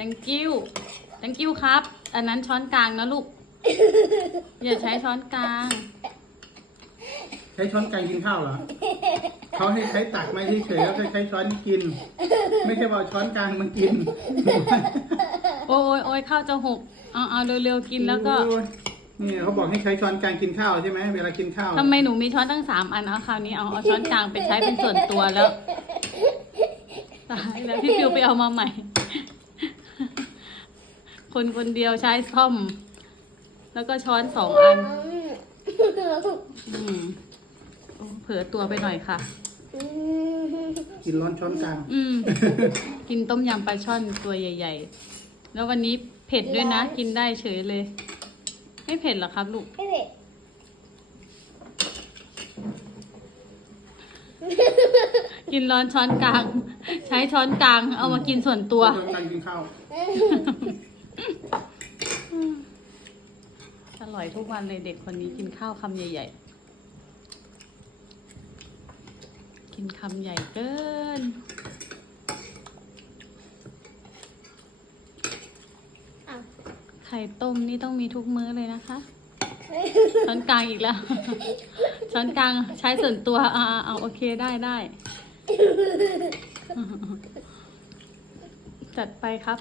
thank you thank you ครับ อันนั้นช้อนกลางนะลูก อย่าใช้ช้อนกลาง ใช้ช้อนกลางกินข้าวเหรอเขาให้ใช้ตักไม่เฉยๆแล้วก็ใช้ช้อนกิน ไม่ใช่ว่าเอาช้อนกลางมันกิน โอ้ยโอ้ยข้าวจะหก เอาเอาเร็วๆกินแล้วก็โอ้ยนี่เขาบอกให้ใช้ช้อนกลางกินข้าวใช่ไหมเวลากินข้าวทำไมหนูมีช้อนตั้งสามอันเอาคราวนี้เอาเอาช้อนกลางไปใช้เป็นส่วนตัวแล้วตายแล้วพี่ฟิวไปเอามาใหม่ คนคนเดียวใช้ซ่อม แล้วก็ช้อนสองอันอืมโอ้เผลอตัวไปหน่อยค่ะ กินร้อนช้อนกลางอืม กินต้มยำปลาช่อนตัวใหญ่ ๆ แล้ววันนี้เผ็ดด้วยนะ กินได้เฉยเลย ไม่เผ็ดเหรอครับลูก ไม่เผ็ดกินร้อนช้อนกลาง ใช้ช้อนกลาง เอามากินส่วนตัวช้อนกลางกินข้าว อร่อยทุกวันเลยเด็กคนนี้กินข้าวคำใหญ่ ๆ กินคำใหญ่เกินอ้าวไข่ต้มนี่ต้องมีทุกมื้อเลยนะคะ ช้อนกลางอีกแล้ว ช้อนกลางใช้ส่วนตัวอ่าๆเอาโอเคได้ได้ จัดไปครับ